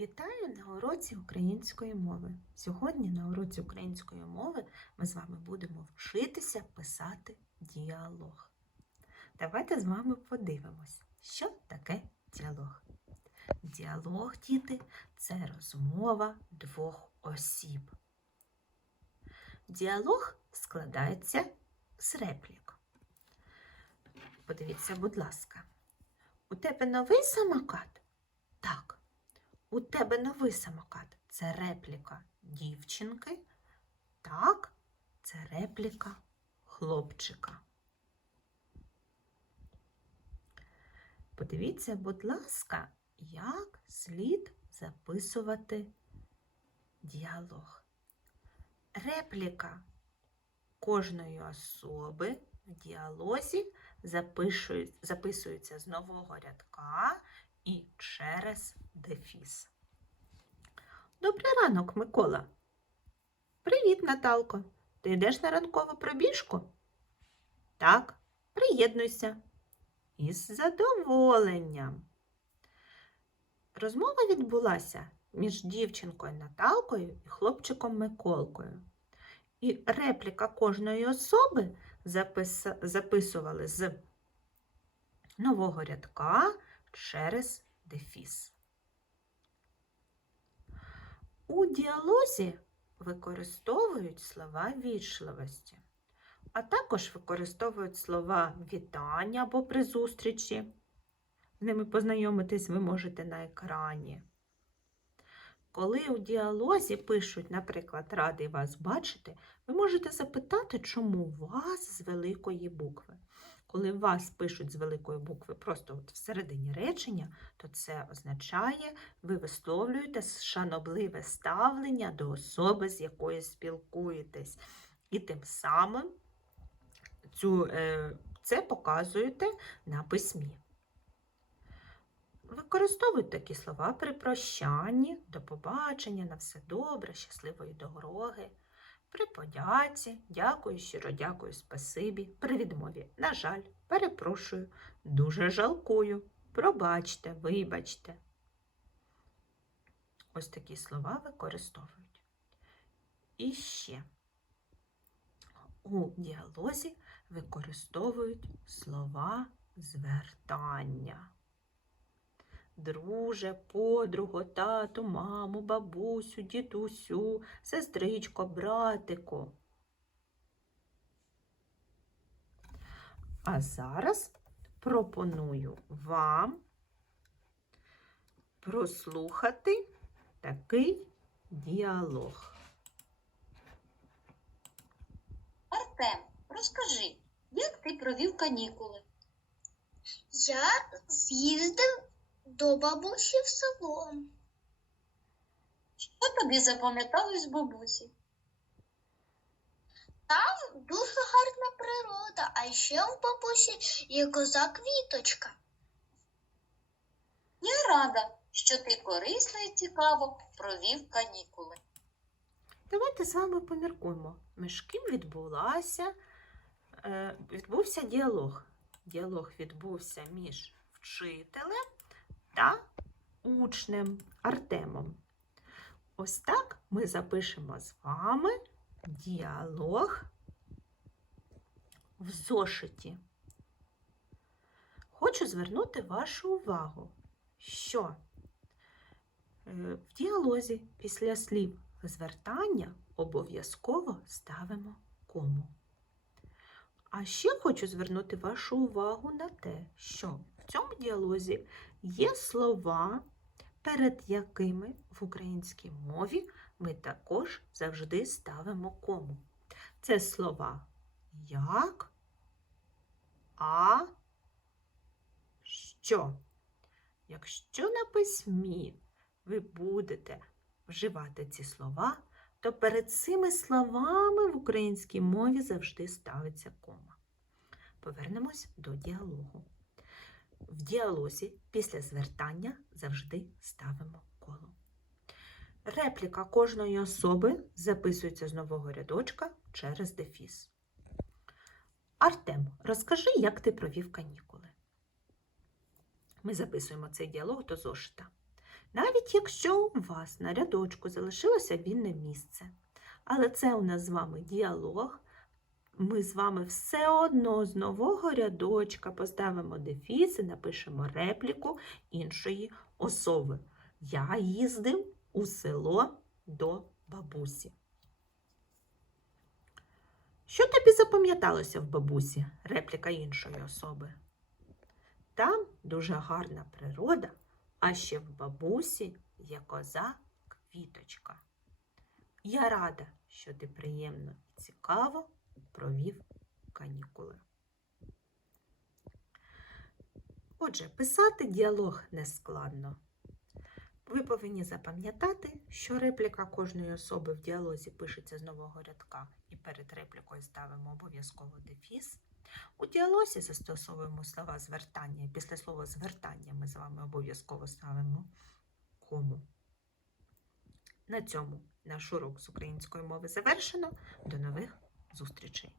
Вітаю на уроці української мови. Сьогодні на уроці української мови ми з вами будемо вчитися писати діалог. Давайте з вами подивимось, що таке діалог. Діалог, діти, це розмова двох осіб. Діалог складається з реплік. Подивіться, будь ласка, у тебе новий самокат? Так. У тебе новий самокат. Це репліка дівчинки. Так, це репліка хлопчика. Подивіться, будь ласка, як слід записувати діалог. Репліка кожної особи в діалозі записується з нового рядка через дефіс. Добрий ранок, Микола. Привіт, Наталко. Ти йдеш на ранкову пробіжку? Так, приєднуйся. Із задоволенням. Розмова відбулася між дівчинкою Наталкою і хлопчиком Миколкою. І репліка кожної особи запис... записували з нового рядка через дефіс. У діалозі використовують слова вічливості, а також використовують слова вітання або при зустрічі. З ними познайомитись ви можете на екрані. Коли у діалозі пишуть, наприклад, радий вас бачити, ви можете запитати, чому вас з великої букви. Коли вас пишуть з великої букви просто от всередині речення, то це означає, ви висловлюєте шанобливе ставлення до особи, з якою спілкуєтесь. І тим самим цю, е, це показуєте на письмі. Використовують такі слова при прощанні, до побачення, на все добре, щасливої дороги. При подяці, дякую, щиро дякую, спасибі. При відмові, на жаль, перепрошую, дуже жалкую. Пробачте, вибачте. Ось такі слова використовують. І ще у діалозі використовують слова звертання. Друже, подруго, тату, маму, бабусю, дідусю, сестричко, братику. А зараз пропоную вам прослухати такий діалог. Артем, розкажи, як ти провів канікули? Я з'їздив до бабусі в село. Що тобі запам'яталось бабусі? Там дуже гарна природа, а ще в бабусі є коза квіточка. Я рада, що ти корисно і цікаво провів канікули. Давайте з вами поміркуємо, між ким відбулася, е, відбувся діалог. Діалог відбувся між вчителем та учнем Артемом. Ось так ми запишемо з вами діалог в зошиті. Хочу звернути вашу увагу, що е, в діалозі після слів звертання обов'язково ставимо кому. А ще хочу звернути вашу увагу на те, що в цьому діалозі є слова, перед якими в українській мові ми також завжди ставимо кому. Це слова як, а, що. Якщо на письмі ви будете вживати ці слова, то перед цими словами в українській мові завжди ставиться кома. Повернемось до діалогу. В діалозі після звертання завжди ставимо коло. Репліка кожної особи записується з нового рядочка через дефіс. Артем, розкажи, як ти провів канікули. Ми записуємо цей діалог до зошита. Навіть якщо у вас на рядочку залишилося вільне місце. Але це у нас з вами діалог. Ми з вами все одно з нового рядочка поставимо дефіс і напишемо репліку іншої особи. Я їздив у село до бабусі. Що тобі запам'яталося в бабусі? Репліка іншої особи. Там дуже гарна природа, а ще в бабусі є коза квіточка. Я рада, що ти приємно і цікаво провів канікули. Отже, писати діалог не складно. Ви повинні запам'ятати, що репліка кожної особи в діалозі пишеться з нового рядка, і перед реплікою ставимо обов'язково дефіс. У діалозі застосовуємо слова звертання. Після слова звертання ми з вами обов'язково ставимо кому. На цьому наш урок з української мови завершено. До нових зустрічей!